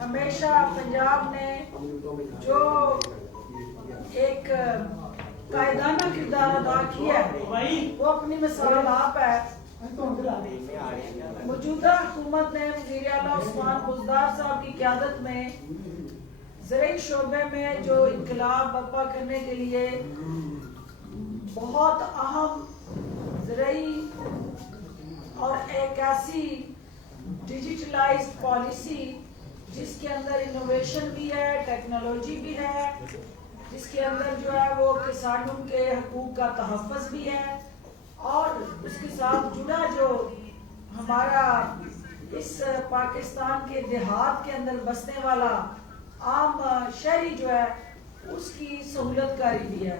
ہمیشہ پنجاب نے جو ایک قائدانہ کردار ادا کیا ہے وہ اپنی مثال آپ ہے۔ موجودہ حکومت نے وزیر اعلیٰ عثمان بزدار صاحب کی قیادت میں زرعی شعبے میں جو انقلاب برپا کرنے کے لیے بہت اہم زرعی اور ایک ایسی ڈیجیٹلائزڈ پالیسی جس کے اندر انوویشن بھی ہے، ٹیکنالوجی بھی ہے، جس کے اندر جو ہے وہ کسانوں کے حقوق کا تحفظ بھی ہے، اور اس کے ساتھ جڑا جو ہمارا اس پاکستان کے دیہات کے اندر بسنے والا عام شہری جو ہے اس کی سہولت کاری بھی ہے۔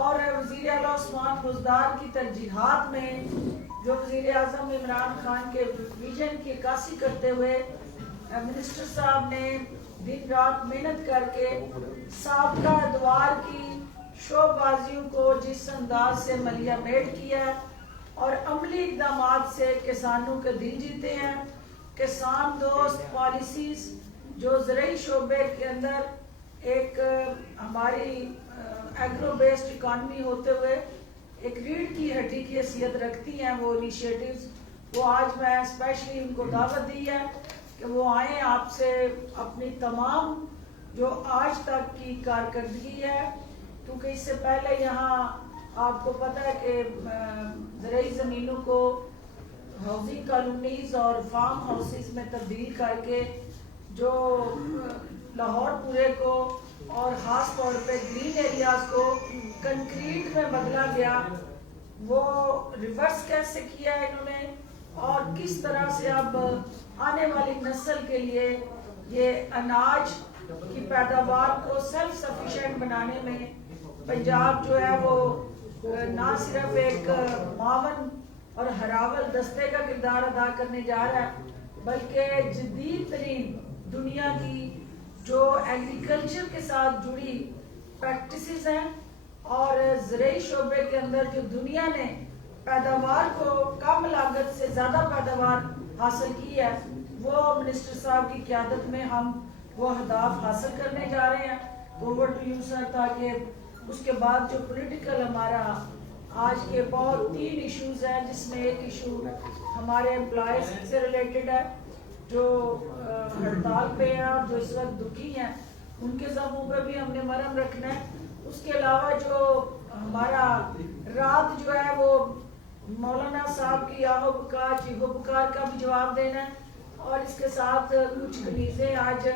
اور وزیر اعلیٰ عثمان بزدار کی ترجیحات میں جو وزیر اعظم عمران خان کے ویژن کی عکاسی کرتے ہوئے منسٹر صاحب نے دن رات محنت کر کے سابقہ ادوار کی شعبہ بازیوں کو جس انداز سے ملیہ میٹ کیا ہے اور عملی اقدامات سے کسانوں کے دل جیتے ہیں، کسان دوست پالیسیز جو زرعی شعبے کے اندر ایک ہماری ایگرو بیسڈ اکانومی ہوتے ہوئے ایک ریڑھ کی ہڈی کی حیثیت رکھتی ہیں، وہ انیشیٹیوز وہ آج میں اسپیشلی ان کو دعوت دی ہے کہ وہ آئیں، آپ سے اپنی تمام جو آج تک کی کارکردگی ہے، کیونکہ اس سے پہلے یہاں آپ کو پتہ ہے کہ زرعی زمینوں کو ہاؤسنگ کالونیز اور فارم ہاؤسز میں تبدیل کر کے جو لاہور پورے کو اور خاص طور پہ گرین ایریاز کو کنکریٹ میں بدلا گیا، وہ ریورس کیسے کیا ہے انہوں نے، اور کس طرح سے اب آنے والی نسل کے لیے یہ اناج کی پیداوار کو سیلف سفیشینٹ بنانے میں پنجاب جو ہے وہ نہ صرف ایک معاون اور ہراول دستے کا کردار ادا کرنے جا رہا ہے، بلکہ جدید ترین دنیا کی جو ایگریکلچر کے ساتھ جڑی پریکٹسز ہیں اور زرعی شعبے کے اندر جو دنیا نے پیداوار کو کم لاگت سے زیادہ پیداوار حاصل کی ہے، وہ منسٹر صاحب کی قیادت میں ہم وہ اہداف حاصل کرنے جا رہے ہیں۔ اوور ٹو یو سر، تاکہ اس کے بعد جو پولیٹیکل ہمارا آج کے بہت 3 ایشوز ہیں، جس میں ایک ایشو ہمارے امپلائیز سے ریلیٹڈ ہے جو ہڑتال پہ ہیں اور جو اس وقت دکھی ہیں، ان کے زخموں پہ بھی ہم نے مرہم رکھنا ہے۔ اس کے علاوہ جو ہمارا رات جو ہے وہ مولانا صاحب کی آہو پکار چیخو پکار کا بھی جواب دینا ہے، اور اس کے ساتھ کچھ کنیزیں آج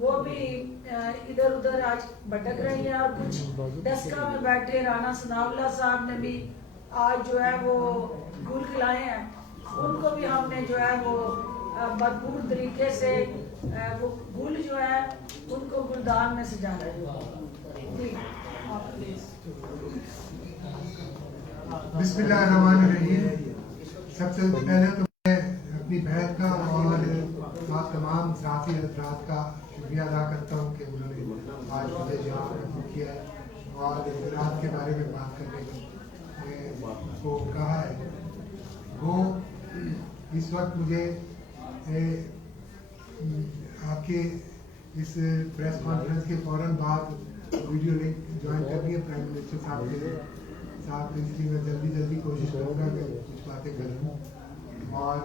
وہ بھی ادھر ادھر آج بھٹک رہی ہیں، اور کچھ ڈسکا میں بیٹھے رانا ثناءاللہ صاحب نے بھی آج جو ہے وہ گل کھلائے ہیں، ان کو بھی ہم نے جو ہے وہ بھرپور طریقے سے وہ گل جو ہے ان کو گلدان میں سجانا ہے۔ بسم اللہ الرحمن الرحیم۔ سب سے پہلے تو میں اپنی بہن کا اور آپ تمام صحافی حضرات کا شکریہ ادا کرتا ہوں کہ انہوں نے آج مجھے یہاں رکھا کیا ہے اور زراعت کے بارے میں بات کرنے کو کہا ہے۔ وہ اس وقت مجھے آپ کے اس پریس کانفرنس کے فوراً بعد ویڈیو لنک جوائن کرنی ہے پرائم منسٹر صاحب کے لیے صاحب، اس لیے میں جلدی کوشش کروں گا کہ کچھ باتیں کروں۔ اور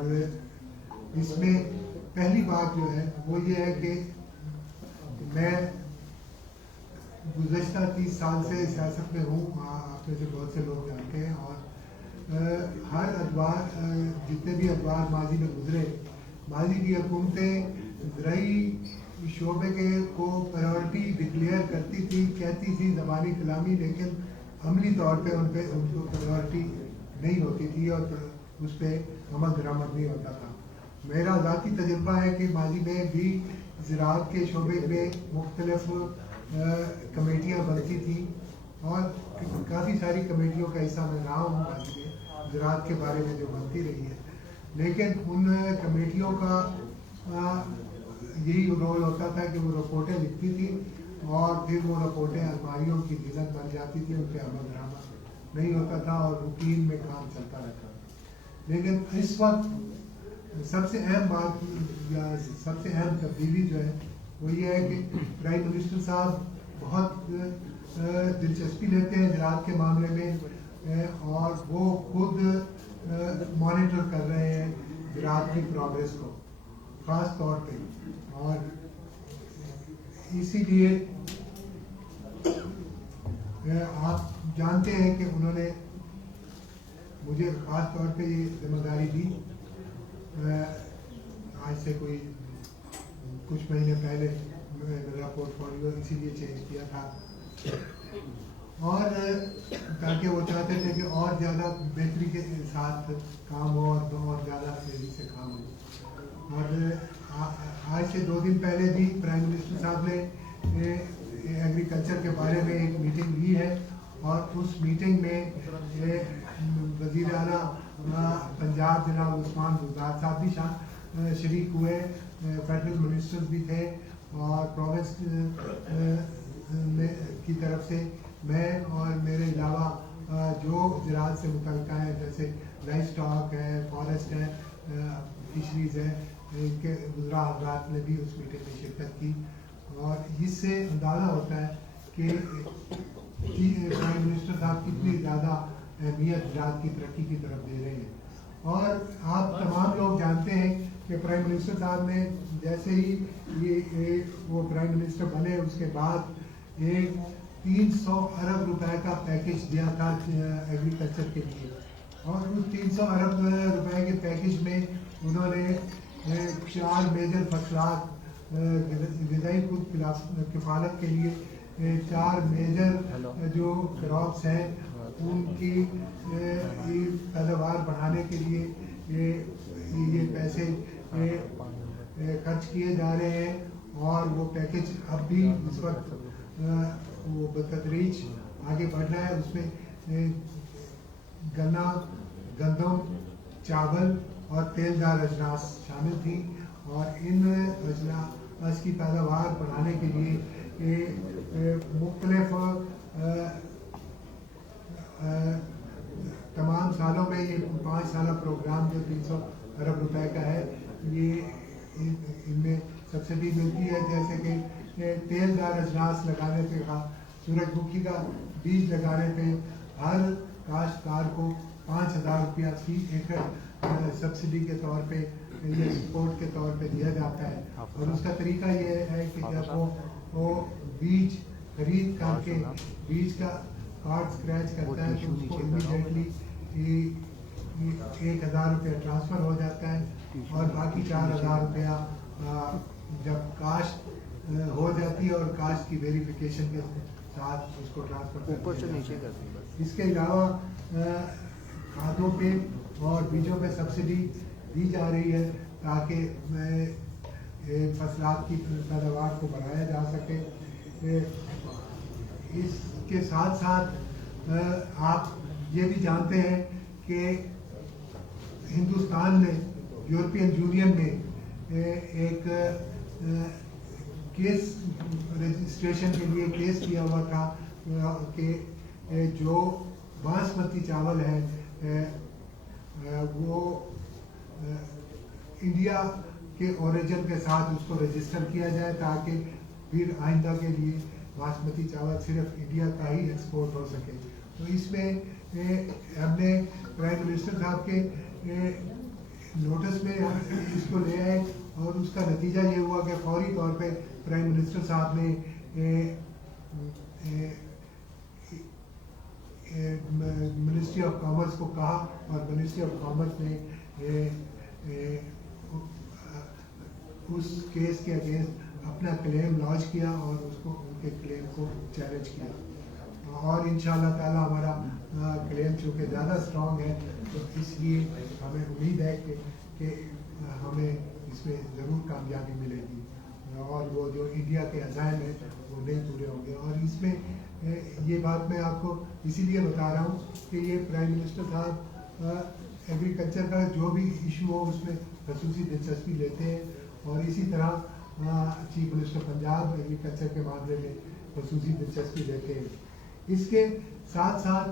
اس میں پہلی بات جو ہے وہ یہ ہے کہ میں گزشتہ 30 سال سے سیاست میں ہوں، آپ میں سے بہت سے لوگ جانتے ہیں، اور ہر ادوار جتنے بھی ادوار ماضی میں گزرے، ماضی کی حکومتیں زرعی شعبے کے کو پرائورٹی ڈکلیئر کرتی تھی، کہتی تھی زبانی کلامی، لیکن عملی طور پہ ان کو پرائورٹی نہیں ہوتی تھی اور اس پہ عمل درآمد نہیں ہوتا تھا۔ میرا ذاتی تجربہ ہے کہ ماضی میں بھی زراعت کے شعبے میں مختلف کمیٹیاں بنتی تھیں اور کافی ساری کمیٹیوں کا حصہ میں رہا ہوں ماضی میں زراعت کے بارے میں جو بنتی رہی ہے، لیکن ان کمیٹیوں کا یہی رول ہوتا تھا کہ وہ رپورٹیں لکھتی تھیں اور پھر وہ رپورٹیں الماریوں کی زینت بن جاتی تھی، ان پہ عمل درآمد نہیں ہوتا تھا اور روٹین میں کام چلتا رہتا تھا۔ لیکن اس وقت سب سے اہم بات یا سب سے اہم تبدیلی جو ہے وہ یہ ہے کہ پرائم منسٹر صاحب بہت دلچسپی لیتے ہیں زراعت کے معاملے میں، اور وہ خود مانیٹر کر رہے ہیں زراعت کی پروگریس کو خاص طور پہ، اور اسی لیے آپ جانتے ہیں کہ انہوں نے مجھے خاص طور پہ یہ ذمہ داری دی آج سے کوئی کچھ مہینے پہلے میرا پورٹ فولیو اسی لیے چینج کیا تھا، اور تاکہ وہ چاہتے تھے کہ اور زیادہ بہتری کے ساتھ کام ہو اور زیادہ تیزی سے کام ہو. اور آج سے 2 دن پہلے بھی پرائم منسٹر صاحب نے ایگریکلچر کے بارے میں ایک میٹنگ لی ہے، اور اس میٹنگ میں وزیر اعلیٰ پنجاب جناب عثمان بزدار صاحب بھی شریک ہوئے، فیڈرل منسٹرز بھی تھے، اور پروونس کی طرف سے میں اور میرے علاوہ جو زراعت سے متعلقہ ہیں جیسے لائف اسٹاک ہے، فارسٹ ہے، فشریز ہے، ان کے وزراء حضرات نے بھی اس میٹنگ میں شرکت کی. اور اس سے اندازہ ہوتا ہے کہ پرائم منسٹر صاحب کتنی زیادہ اہمیت زراعت کی ترقی کی طرف دے رہے ہیں. اور آپ تمام لوگ جانتے ہیں کہ پرائم منسٹر صاحب نے جیسے ہی وہ پرائم منسٹر بنے اس کے بعد ایک 300 ارب روپے کا پیکج دیا تھا ایگریکلچر کے لیے، اور اس 300 ارب روپے کے پیکج میں انہوں نے 4 میجر فصلات غذائی خود کفالت کے لیے 4 میجر جو کراپس ہیں ان کی پیداوار بڑھانے کے لیے یہ پیسے خرچ کیے جا رہے ہیں، اور وہ پیکج اب بھی اس وقت وہ بتدریج آگے بڑھ رہا ہے. اس میں گنا، گندم، چاول اور تیل دار اجناس شامل تھیں، اور ان اجناس کی پیداوار بڑھانے کے لیے مختلف تمام سالوں میں یہ 5 سالہ پروگرام جو 300 ارب روپے کا ہے، یہ ان میں سبسڈی ملتی ہے، جیسے کہ تیل دار اجناس لگانے پہ، سورج مکھی کا بیج لگانے پہ ہر کاشتکار کو 5000 روپیہ فی ایکڑ سبسڈی کے طور پہ یا سپورٹ کے طور پہ دیا جاتا ہے. اور اس کا طریقہ یہ ہے کہ جب وہ بیج خرید کر کے بیج کا کارڈ اسکریچ کرتا ہے تو اس کو امیڈیٹلی 1000 روپیہ ٹرانسفر ہو جاتا ہے، اور باقی 4000 روپیہ جب کاشت ہو جاتی ہے اور کاشت کی ویریفیکیشن کے ساتھ اس کو ٹرانسفر اوپر سے نیچے کرتی ہے. اس کے علاوہ کھادوں پہ اور بیجوں پہ سبسڈی دی جا رہی ہے تاکہ فصلات کی پیداوار کو بڑھایا جا سکے. اس کے ساتھ ساتھ آپ یہ بھی جانتے ہیں کہ ہندوستان نے یورپین یونین میں ایک کیس رجسٹریشن کے لیے کیس کیا ہوا تھا کہ جو باسمتی چاول ہے وہ انڈیا کے اوریجن کے ساتھ اس کو رجسٹر کیا جائے تاکہ پھر آئندہ کے لیے باسمتی چاول صرف انڈیا کا ہی ایکسپورٹ ہو سکے. تو اس میں ہم نے پرائم منسٹر صاحب کے نوٹس میں اس کو لے آئے، اور اس کا نتیجہ یہ ہوا کہ فوری طور پہ پرائم منسٹر صاحب نے منسٹری آف کامرس کو کہا، اور منسٹری آف کامرس نے اس کیس کے اگینسٹ اپنا کلیم لانچ کیا اور اس کو ان کے کلیم کو چیلنج کیا. اور انشاءاللہ تعالی ہمارا کلیم چونکہ زیادہ اسٹرانگ ہے تو اس لیے ہمیں امید ہے کہ ہمیں اس میں ضرور کامیابی ملے گی، اور وہ جو انڈیا کے عزائم ہیں وہ نہیں پورے ہوں گے. اور اس میں یہ بات میں آپ کو اسی لیے بتا رہا ہوں کہ یہ پرائم منسٹر صاحب ایگریکلچر کا جو بھی ایشو ہو اس میں خصوصی دلچسپی لیتے ہیں، اور اسی طرح چیف منسٹر پنجاب ایگریکلچر کے معاملے میں خصوصی دلچسپی لیتے ہیں. اس کے ساتھ ساتھ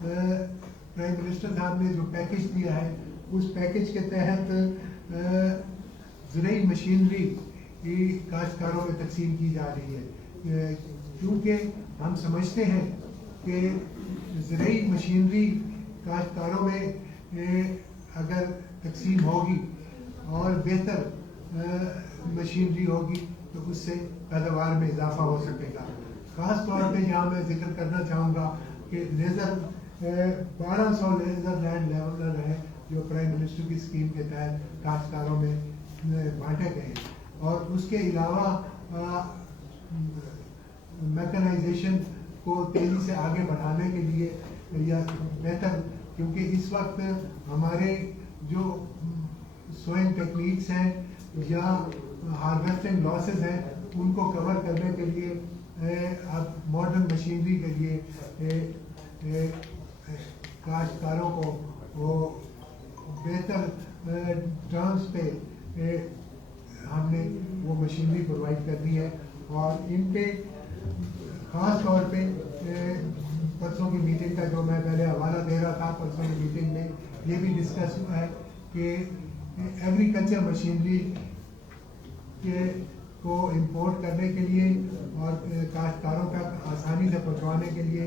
پرائم منسٹر صاحب نے جو پیکج دیا ہے اس پیکج کے تحت زرعی مشینری काश्तकारों में तकसीम की जा रही है, क्योंकि हम समझते हैं कि ज़राई मशीनरी काश्तकारों में अगर तकसीम होगी और बेहतर मशीनरी होगी तो उससे पैदावार में इजाफा हो सकेगा। ख़ास तौर पे यहाँ मैं जिक्र करना चाहूँगा कि लेज़र 1200 लेज़र लैंड लेवलर है जो प्राइम मिनिस्टर की स्कीम के तहत काश्तकारों में बांटे गए, और उसके अलावा मैकेनाइजेशन को तेज़ी से आगे बढ़ाने के लिए या बेहतर, क्योंकि इस वक्त हमारे जो सोइंग टेक्निक्स हैं या हार्वेस्टिंग लॉसेस हैं उनको कवर करने के लिए अब मॉडर्न मशीनरी के लिए काश्तकारों को वो बेहतर टर्म्स पे हमने वो मशीनरी प्रोवाइड करनी है। और इन पे ख़ास तौर पे परसों की मीटिंग का जो मैं पहले हवाला दे रहा था, परसों की मीटिंग में ये भी डिस्कस हुआ है कि एग्रीकल्चर मशीनरी को इंपोर्ट करने के लिए और काश्तकारों तक आसानी से पहुंचवाने के लिए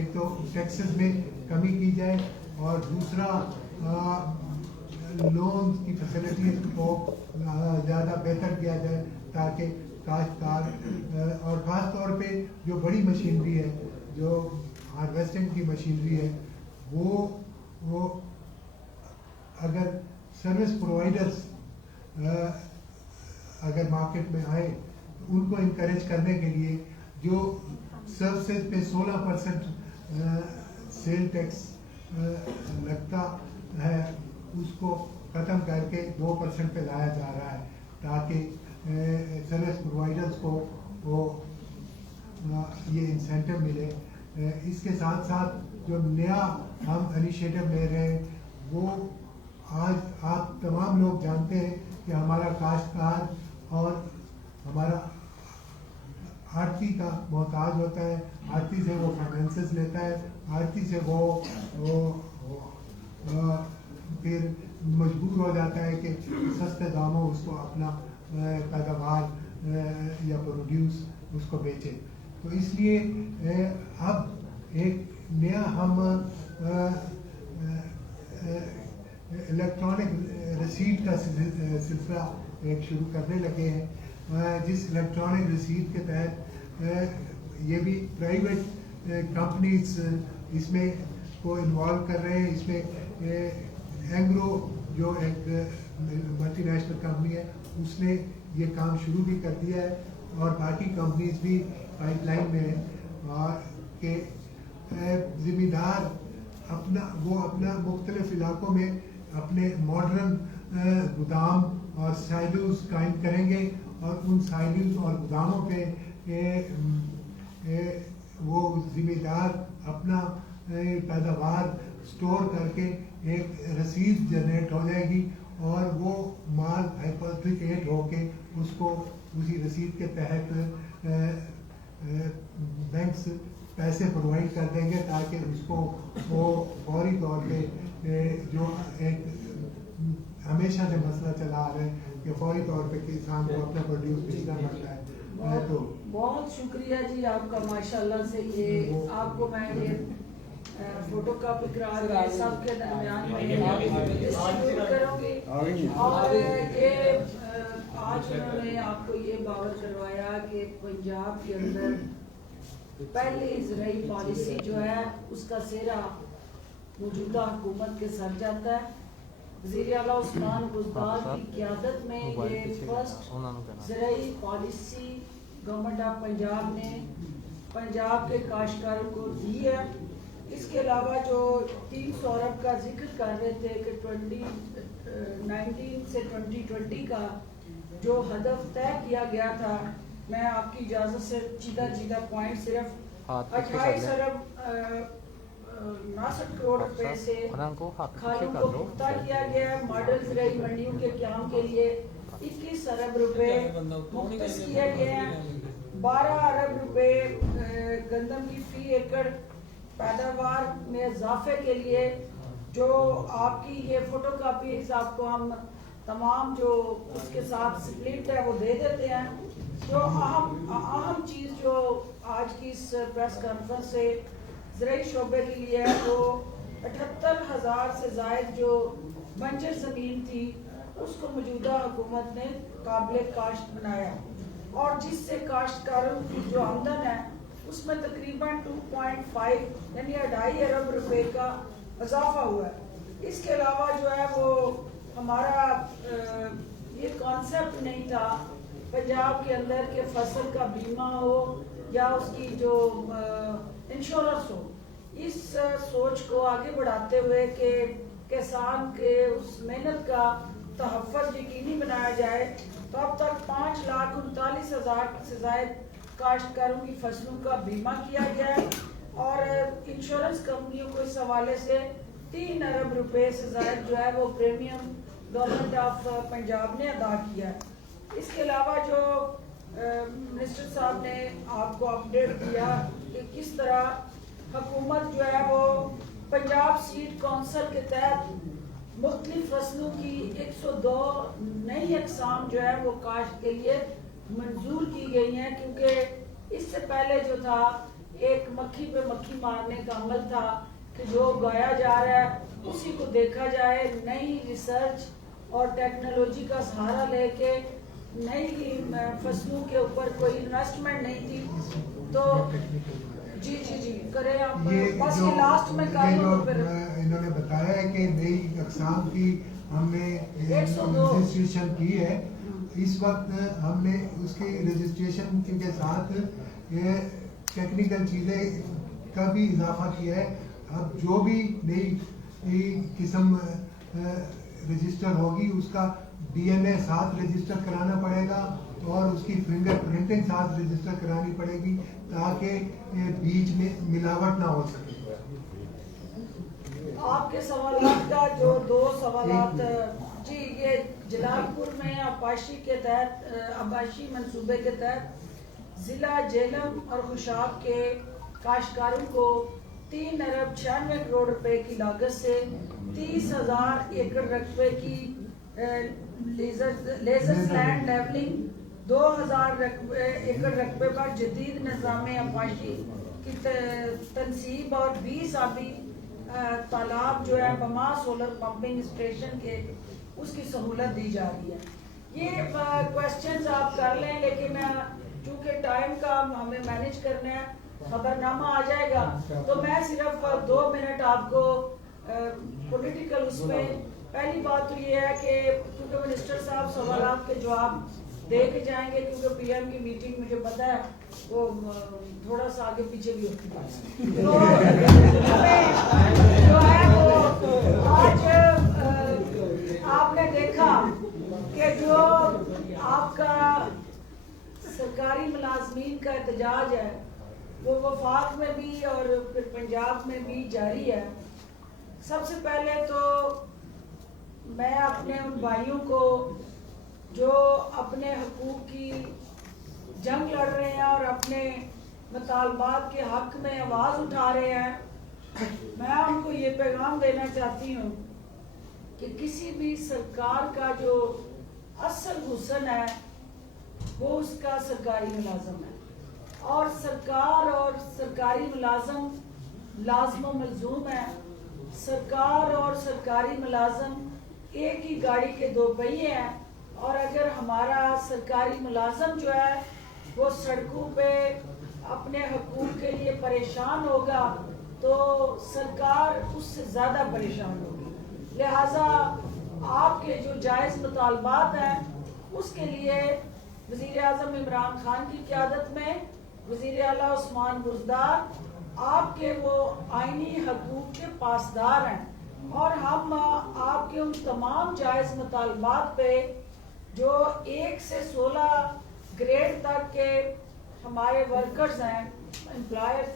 एक तो टैक्सेस में कमी की जाए और दूसरा लोन की फैसिलिटीज को ज़्यादा बेहतर किया जाए ताकि काश्तकार और ख़ास तौर पे जो बड़ी मशीनरी है, जो हार्वेस्टिंग की मशीनरी है, वो अगर सर्विस प्रोवाइडर्स अगर मार्केट में आए तो उनको इनकरेज करने के लिए जो सर्विसेज पे 16% सेल टैक्स लगता है उसको ख़त्म करके 2% पे लाया जा रहा है ताकि सर्विस प्रोवाइडर्स को वो ये इंसेंटिव मिले। इसके साथ साथ जो नया हम इनिशिएटिव ले रहे हैं वो आज आप तमाम लोग जानते हैं कि हमारा काश्तकार और हमारा आड़ती का मोहताज होता है, आड़ती से वो फाइनेंसेस लेता है, आड़ती से वो फिर मजबूर हो जाता है कि सस्ते दामों उसको अपना पैदावार या प्रोड्यूस उसको बेचे। तो इसलिए अब एक नया हम इलेक्ट्रॉनिक रसीद का सिलसिला एक शुरू करने लगे हैं, जिस इलेक्ट्रॉनिक रसीद के तहत ये भी प्राइवेट कंपनीज इसमें को इन्वॉल्व कर रहे हैं। इसमें एंग्रो जो एक मल्टीनेशनल कंपनी है उसने ये काम शुरू भी कर दिया है और बाकी कंपनीज भी पाइपलाइन में है और के ज़िम्मेदार अपना मुख्तलिफ इलाकों में अपने मॉडर्न गोदाम और साइलोज कायम करेंगे और उन साइलोज और गोदामों पे वो ज़िम्मेदार अपना पैदावार स्टोर करके एक रसीद जनरेट हो जाएगी और वो माल हाइपोथेकेट होके उसको उसी रसीद के तहत बैंक्स पैसे प्रोवाइड कर देंगे ताकि उसको वो फौरी तौर पे जो एक हमेशा से मसला चला आ रहा है कि फौरी तौर पे किसान को अपना प्रोड्यूस बेचना पड़ता है। तो बहुत शुक्रिया जी आपका, माशाल्लाह से ये आपको मैं ये फोटो कॉपी करा के सबके दरमियान में डिस्ट्रीब्यूट करूंगी और ये आज उन्होंने आपको ये बावर करवाया कि पंजाब के अंदर पहली ज़राई पॉलिसी जो है उसका सेहरा मौजूदा हुकूमत के सर जाता है। वज़ीर आला उस्मान बुज़दार की क़यादत में ये फर्स्ट ज़राई पॉलिसी गवर्नमेंट ऑफ पंजाब ने पंजाब के काश्तकारों को दी है। इसके अलावा जो 300 अरब का जिक्र कर रहे थे कि 2019 से 2020 का जो हदफ तय किया गया था, मैं आपकी इजाज़त से चीदा पॉइंट सिर्फ 28 अरब 69 करोड़ रुपए से खालों को पुख्ता किया गया है। मॉडल ज़राई मंडियों के क़याम के लिए 21 अरब रुपए मुख्तस किए गए हैं। 12 अरब रुपए गंदम की फी एकड़ पैदावार में इजाफे के लिए जो आपकी ये फोटो कापीज आपको हम तमाम जो उसके साथ स्प्लिट है वो दे देते हैं। जो अहम चीज़ जो आज की इस प्रेस कॉन्फ्रेंस से ज़राई शोबे के लिए है वो 78,000 से ज़ायद जो बंजर ज़मीन थी उसको मौजूदा हुकूमत ने काबिल काश्त बनाया और जिससे काश्तकारों की जो आमदन है उसमें तकरीबन 2.5 यानी 2.5 अरब रुपए का इजाफा हुआ है। इसके अलावा जो है वो हमारा ये कॉन्सेप्ट नहीं था पंजाब के अंदर के फसल का बीमा हो या उसकी जो इंश्योरेंस हो। इस सोच को आगे बढ़ाते हुए कि किसान के उस मेहनत का तहफ़्फ़ुज़ यकीनी बनाया जाए, तो अब तक 5,39,000 से ज़ायद काश्तकारों की फसलों का बीमा किया गया है और इंश्योरेंस कंपनियों को इस हवाले से 3 अरब रुपए से ज़ायद जो है वो प्रीमियम गवर्नमेंट ऑफ पंजाब ने अदा किया है। इसके अलावा जो मिनिस्टर साहब ने आपको अपडेट किया कि किस तरह हुकूमत जो है वो पंजाब सीड काउंसिल के तहत मुख्तलिफ फसलों की 102 नई अक़साम जो है वो काश्त के लिए मंजूर की गई हैं, क्योंकि इससे पहले जो था एक मक्खी पे मक्खी मारने का अमल था कि जो उगाया जा रहा है उसी को देखा जाए। नई रिसर्च और टेक्नोलॉजी का सहारा लेके नई फसलों के ऊपर कोई इन्वेस्टमेंट नहीं थी। तो जी जी जी करें आप, बस ये लास्ट में इन्होंने बताया है कि नई अक़साम की हमने रजिस्ट्रेशन की है। इस वक्त हमने उसके रजिस्ट्रेशन के साथ ये टेक्निकल चीज़ें का भी इजाफा किया है। अब जो भी नई किस्म रजिस्टर होगी उसका DNA साथ रजिस्टर कराना पड़ेगा और उसकी फिंगर प्रिंटिंग साथ रजिस्टर करानी पड़ेगी ताकि बीज में मिलावट ना हो सके। आपके सवालात का जो 2 सवालात जी, ये जलालपुर में आबाशी के तहत आबाशी मंसूबे के तहत ज़िला झेलम और खुशाब के काश्तकारों को 3 अरब 96 करोड़ रुपए की लागत से 30,000 एकड़ रकबे की लेजर लैंड लेवलिंग, 2,000 एकड़ रकबे पर जदीद निज़ाम आबाशी की तनसीब और 20 आबी तालाब जो है बमा सोलर पंपिंग स्टेशन के उसकी सहूलत दी जा रही है। ये क्वेश्चंस आप कर लें, लेकिन चूंकि टाइम का हमें मैनेज करना है, खबरनामा आ जाएगा, तो मैं सिर्फ 2 मिनट आपको पॉलिटिकल उसमें। पहली बात तो ये है कि क्योंकि मिनिस्टर साहब सवाल के जवाब दे के जाएंगे, क्योंकि PM की मीटिंग मुझे पता है वो थोड़ा सा आगे पीछे भी होती है, तो जो है वो आज आपने देखा कि जो आपका सरकारी मुलाजमीन का एहतजाज है वो वफाक में भी और फिर पंजाब में भी जारी है। सबसे पहले तो मैं अपने उन भाइयों को जो अपने हकूक़ की जंग लड़ रहे हैं और अपने मुतालबात के हक में आवाज़ उठा रहे हैं, मैं उनको ये पैगाम देना चाहती हूँ कि किसी भी सरकार का जो असल हुस्न है वो उसका सरकारी मुलाजम है, और सरकार और सरकारी मुलाजम लाज़िम व मलज़ूम है। सरकार और सरकारी मुलाजम एक ही गाड़ी के 2 पहिए हैं, और अगर हमारा सरकारी मुलाजम जो है वो सड़कों पे अपने हकूक़ के लिए परेशान होगा तो सरकार उससे ज़्यादा परेशान होगी। लिहाजा आपके जो जायज़ मुतालबात हैं उसके लिए वज़ीर आज़म इमरान खान की क़यादत में वज़ीर आला उस्मान बुज़दार आपके वो आइनी हकूक़ के पासदार हैं, और हम आपके उन तमाम जायज़ मुतालबात पे जो 1 से 16 ग्रेड तक के हमारे वर्कर्स हैं, एम्प्लॉयर्स,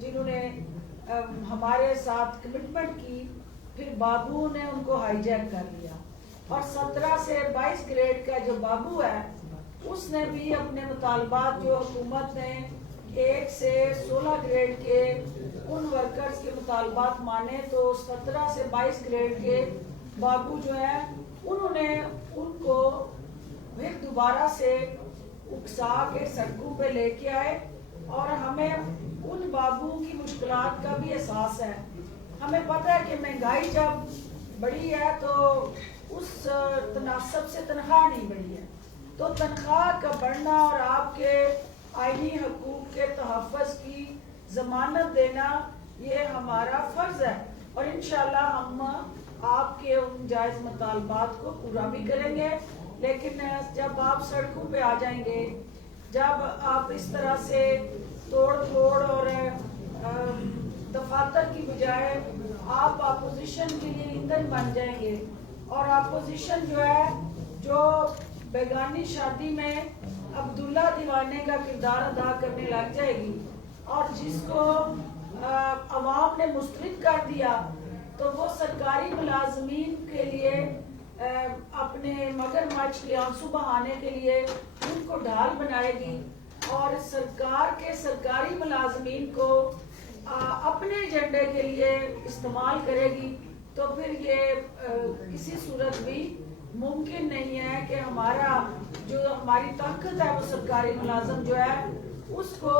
जिन्होंने हमारे साथ कमिटमेंट की, फिर बाबू ने उनको हाईजैक कर लिया, और 17 से 22 ग्रेड का जो बाबू है उसने भी अपने मुतालबात जो हुकूमत ने 1 से 16 ग्रेड के उन वर्कर्स के मुतालबात माने, तो 17 से 22 ग्रेड के बाबू जो है उन्होंने उनको फिर दोबारा से उकसा के सड़कों पे लेके आए और हमें उन बाबू की मुश्किलात का भी एहसास है। हमें पता है कि महंगाई जब बढ़ी है तो उस तनासब से तनख्वाह नहीं बढ़ी है, तो तनख्वाह का बढ़ना और आपके आईनी हकूक के तहफ़्फ़ुज़ की ज़मानत देना ये हमारा फ़र्ज़ है और इंशाअल्लाह हम आपके उन जायज़ मुतालबात को पूरा भी करेंगे। लेकिन जब आप सड़कों पे आ जाएंगे, जब आप इस तरह से तोड़ फोड़ और दफातर की बजाय आप अपोजिशन के लिए ईंधन बन जाएंगे और अपोजिशन जो है जो बेगानी शादी में अब्दुल्ला दीवाने का किरदार अदा करने लग जाएगी और जिसको अवाम ने मुस्तरद कर दिया तो वो सरकारी मुलाजमीन के लिए अपने मगरमच्छ के आंसू बहाने के लिए उनको ढाल बनाएगी और सरकार के सरकारी मुलाजमीन को अपने एजेंडे के लिए इस्तेमाल करेगी। तो फिर ये किसी सूरत भी मुमकिन नहीं है कि हमारा जो हमारी ताकत है वो सरकारी मुलाजम जो है उसको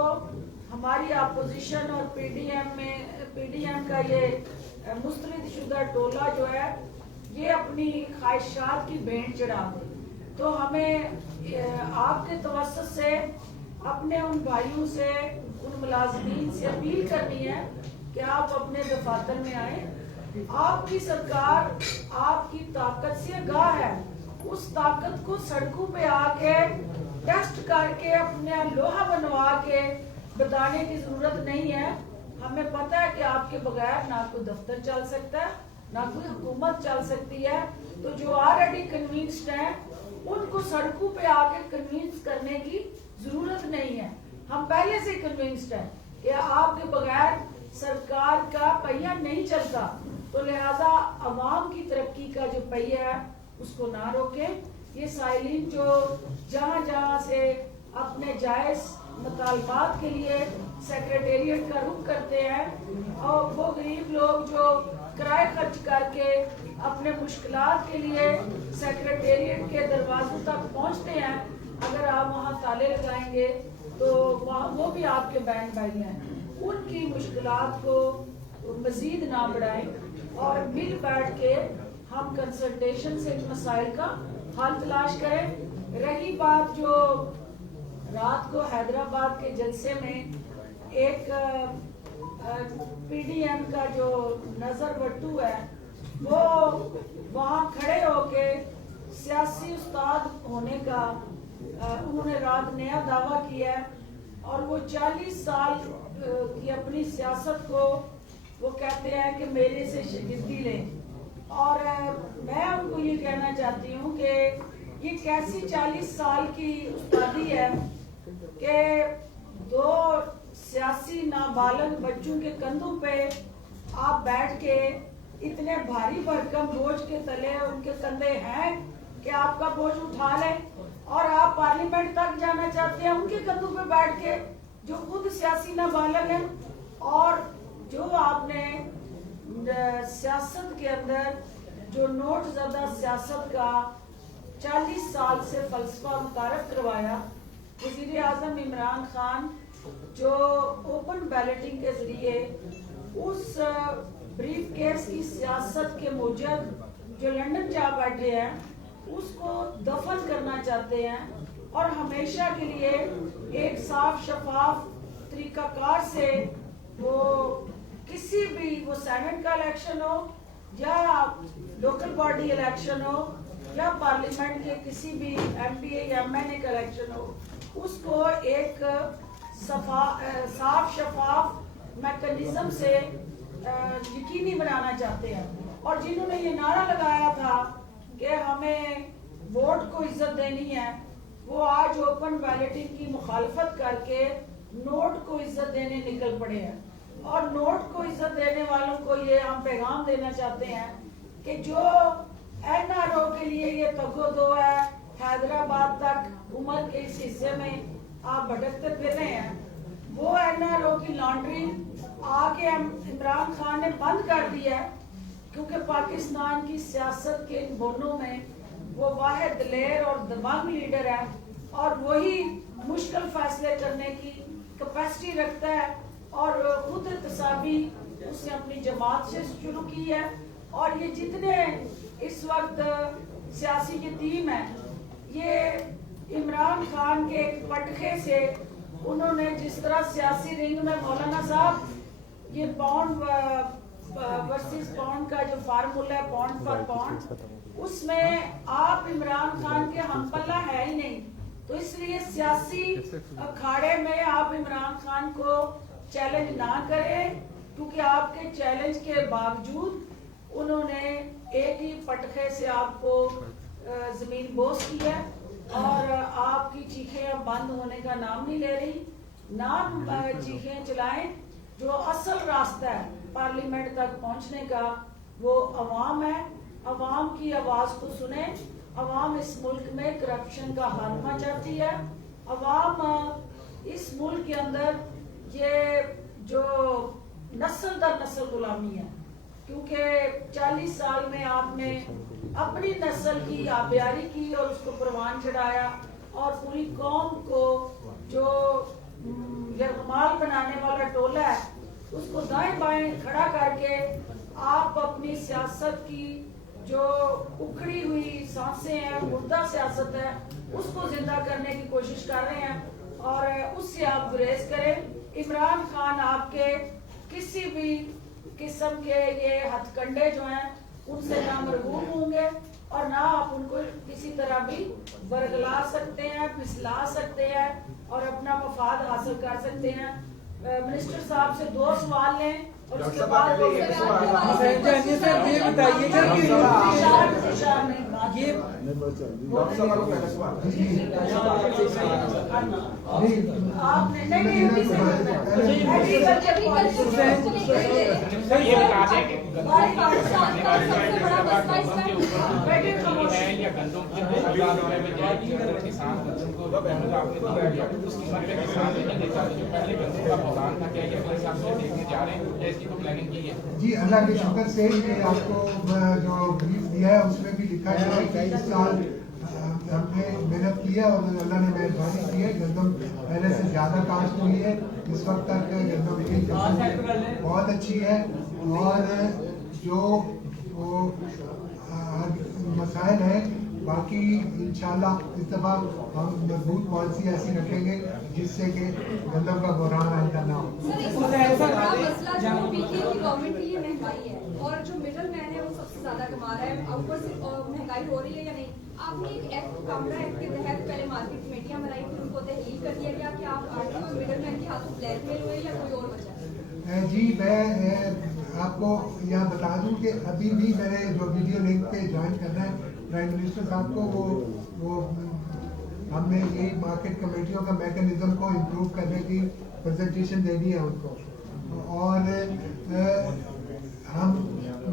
हमारी अपोजिशन और पीडीएम का ये मुस्तरद शुदा टोला जो है ये अपनी ख्वाहिशात की भेंट चढ़ा दे। तो हमें आपके तवस्सुत से अपने उन भाइयों से उन मुलाजमीन से अपील करनी है कि आप अपने दफातर में आए। आपकी सरकार आपकी ताकत से आगाह है, उस ताकत को सड़कों पे आके टेस्ट करके अपने लोहा बनवा के बताने की जरूरत नहीं है। हमें पता है कि आपके बगैर ना कोई दफ्तर चल सकता है ना कोई हुकूमत चल सकती है। तो जो ऑलरेडी कन्विंस्ड हैं उनको सड़कों पे आके कन्विंस करने की जरूरत नहीं है। हम पहले से कन्विंस्ड हैं कि आपके बगैर सरकार का पहिया नहीं चलता, तो लिहाजा अवाम की तरक्की का जो पहिया है उसको ना रोकें। ये साइलिन जो जहाँ जहाँ से अपने जायज़ मुतालबात के लिए सेक्रेटेरिएट का रुख करते हैं और वो गरीब लोग जो किराए खर्च करके अपने मुश्किलात के लिए सेक्रेटेरिएट के दरवाजों तक पहुँचते हैं, अगर आप वहाँ ताले लगाएंगे तो वहाँ वो भी आपके बहन भाई हैं, उनकी मुश्किलात को मजीद ना बढ़ाएं और मिल बैठ के हम कंसल्टेशन से मसाइल का हल तलाश करें। रही बात जो रात को हैदराबाद के जलसे में एक पीडीएम का जो नजर वट्टू है वो वहाँ खड़े होके सियासी उस्ताद होने का उन्होंने रात नया दावा किया है और वो 40 साल की अपनी सियासत को वो कहते हैं कि मेरे से शिकस्ती लें। और मैं उनको ये कहना चाहती हूँ कि ये कैसी 40 साल की उस्तादी है कि दो सियासी नाबालग बच्चों के कंधों पे आप बैठ के इतने भारी भरकम बोझ के तले उनके कंधे हैं कि आपका बोझ उठा लें और आप पार्लियामेंट तक जाना चाहते हैं उनके कंधों पे बैठ के जो खुद सियासी नाबालग हैं। और जो आपने सियासत के अंदर जो नोट ज़्यादा सियासत का 40 साल से फलसफा मुतारफ करवाया, वज़ीर आज़म इमरान खान जो ओपन बैलेटिंग के जरिए उस ब्रीफ केस की सियासत के मूजब जो लंदन जा बैठे हैं उसको दफन करना चाहते हैं और हमेशा के लिए एक साफ शफाफ तरीकाकार से वो किसी भी वो सेनेट का इलेक्शन हो या लोकल बॉडी इलेक्शन हो या पार्लियामेंट के किसी भी एमपीए या एमएनए का इलेक्शन हो, उसको एक साफ शफाफ मैकेनिज्म से यकीनी बनाना चाहते हैं। और जिन्होंने ये नारा लगाया था कि हमें वोट को इज्जत देनी है, वो आज ओपन बैलेटिंग की मुखालफत करके नोट को इज्जत देने निकल पड़े हैं। और नोट को इज्जत देने वालों को ये हम पैगाम देना चाहते हैं कि जो एनआरओ के लिए ये तगोदो है हैदराबाद तक उमर के इस हिस्से में आप भटकते फिर रहे हैं, वो एनआरओ की लॉन्ड्री आके इमरान खान ने बंद कर दिया है क्योंकि पाकिस्तान की सियासत के इन बोनों में वो वाहिद दिलेर और दबंग लीडर है और वही मुश्किल फैसले करने की कैपेसिटी रखता है और खुद एहतसाबी उसने अपनी जमात से शुरू की है। और ये जितने इस वक्त सियासी यतीम है, ये इमरान खान के एक पटखे से उन्होंने जिस तरह सियासी रिंग में मौलाना साहब ये पाउंड वर्सेस पाउंड का जो फार्मूला है पाउंड फॉर पाउंड, उसमें आप इमरान खान के हमपल्ला है ही नहीं। तो इसलिए सियासी अखाड़े में आप इमरान खान को चैलेंज ना करें, क्योंकि आपके चैलेंज के बावजूद उन्होंने एक ही पटखे से आपको जमीन बोस की है और आपकी चीखें अब बंद होने का नाम नहीं ले रही। नाम चीखें चलाएं। जो असल रास्ता है पार्लियामेंट तक पहुंचने का वो अवाम है। अवाम की आवाज को सुने। अवाम इस मुल्क में करप्शन का खात्मा चाहती है। अवाम इस मुल्क के अंदर ये जो नस्ल दर नस्ल गुलामी है, क्योंकि 40 साल में आपने अपनी नस्ल की आबियारी की और उसको परवान चढ़ाया और पूरी कौम को जो यरगमाल बनाने वाला टोला है उसको दाएं बाएं खड़ा करके आप अपनी सियासत की जो उखड़ी हुई सांसें हैं, मुर्दा सियासत है, उसको जिंदा करने की कोशिश कर रहे हैं और उससे आप गुरेज करें। इमरान खान आपके किसी भी किस्म के ये हथकंडे जो हैं उनसे ना मरहूम होंगे और ना आप उनको किसी तरह भी बरगला सकते हैं, फिसला सकते हैं और अपना मफाद हासिल कर सकते हैं। मिनिस्टर साहब से 2 सवाल लें और उसके बाद ये बताइएगा कि ये आपने नहीं एग्रीकल्चर जी अल्लाह के शुक्र से ये आपको जो ब्रीफ दिया है उसमें भी लिखा है कि इस साल हमने मेहनत की है और अल्लाह ने मेहरबानी की है। गंदम पहले से ज़्यादा काश्त हुई है। इस वक्त तक गंदम की बहुत अच्छी है और जो वो मसाइल है बाकी इंशाल्लाह इस दफा हम मजबूत पॉलिसी ऐसी रखेंगे जिससे कि गंदम का बहरान आइंदा ना हो। मसला जो पीके की गवर्नमेंट की ये महंगाई है और जो मिडिल मैन है वो सबसे ज्यादा कमा रहा है। ऊपर से महंगाई हो रही है या नहीं? आपने एक एक्ट कामरा एक्ट के तहत पहले मार्केट कमेटियां बनाई थी, उनको तहलील कर दिया गया कि आप आर्थिक और मिडिल मैन के हाथों ब्लैकमेल हुए या कोई और वजह? जी मैं आपको यह बता दूं कि अभी भी मैंने जो वीडियो लिंक पे ज्वाइन करना है प्राइम मिनिस्टर साहब को वो हमने यही मार्केट कमेटियों का मैकेनिज्म को इम्प्रूव करने की प्रेजेंटेशन देनी है उनको और हम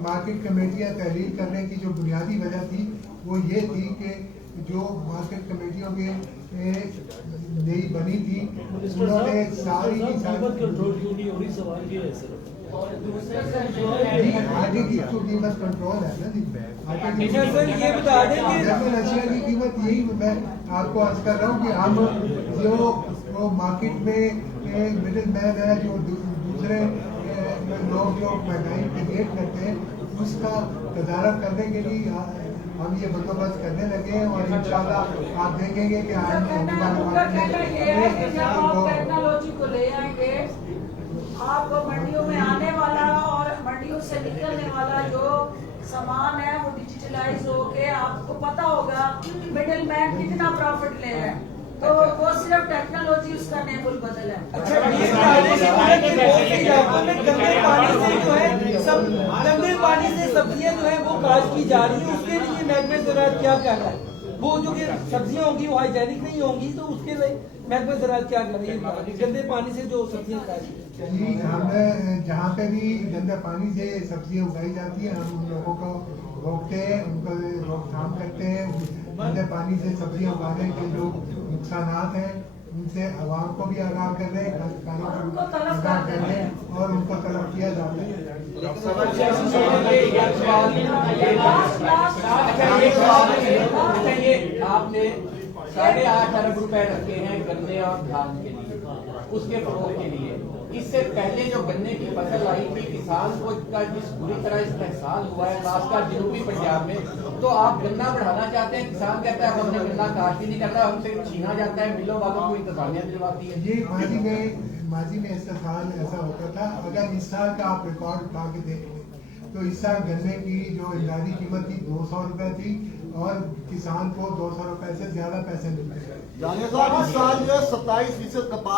मार्केट कमेटियां तहलील करने की जो बुनियादी वजह थी वो ये थी कि जो मार्केट कमेटियों के नई बनी थी उन्होंने सारी की सारी कंट्रोल क्यों नहीं हो रही? सवाल ये है सिर्फ आगे की तो कीमत कंट्रोल है ना जी। आगे की ये बता दें कि रशिया की कीमत यही मैं आपको अर्ज कर रहा हूँ कि हम जो मार्केट में मिडिल मैन है जो दूसरे लोग जो महंगाई क्रिएट करते हैं उसका तदारक करने के लिए हम ये बंदोबस्त करने लगे हैं और इंशाल्लाह आप देखेंगे कि टेक्नोलॉजी को ले आएंगे। आप मंडियों में आने वाला और मंडियों से निकलने वाला जो सामान है वो डिजिटलाइज होके आपको पता होगा मिडिल मैन कितना प्रॉफिट ले रहा है। तो वो सिर्फ टेक्नोलॉजी उसका नेबुल बदल है। गंदे पानी से सब्जियां जो है वो काश्त की जा रही है, उसके लिए महकमे ज़राअत क्या कर रहा है? वो जो कि सब्जियां होंगी वो हाइजेनिक नहीं होंगी तो उसके लिए महकमे ज़राअत क्या कर रही है? गंदे पानी से जो सब्जियां जी हम जहाँ पे भी गंदे पानी से सब्जियां उगाई जाती है हम उन लोगों को रोकते हैं, उनको रोकथाम करते हैं। गंदे पानी से सब्जियां उगाने के जो नुकसानात हैं उनसे आवाम को भी आगाह कर रहे हैं, काश्तकारी और को उनको भी तलब आगाह करते कर रहे हैं हैं। और उनको तलब किया जाता है। अच्छा, ये आपने 8.5 अरब रुपए रखे हैं गन्ने और धान के लिए, उसके फरोग के लिए। इससे पहले जो गन्ने की फसल आई थी, किसान को का जिस बुरी तरह इस्तेहसाल हुआ है, खासकर जनूबी पंजाब में, तो आप गन्ना बढ़ाना चाहते हैं, किसान कहता है हमने गन्ना काश्त ही नहीं करना, हमसे छीना जाता है, मिलों वालों को इंतजामिया दिलवाती है। ये माजी में ऐसा साल ऐसा होता था। अगर इस साल का आप रिकॉर्ड उठा के देखें तो इस साल गन्ने की जो इमदादी कीमत थी 200 रुपए थी और किसान को 200 रुपए से ज्यादा पैसे मिलते हैं। जानिए साहब, इस साल जो है 27% कपास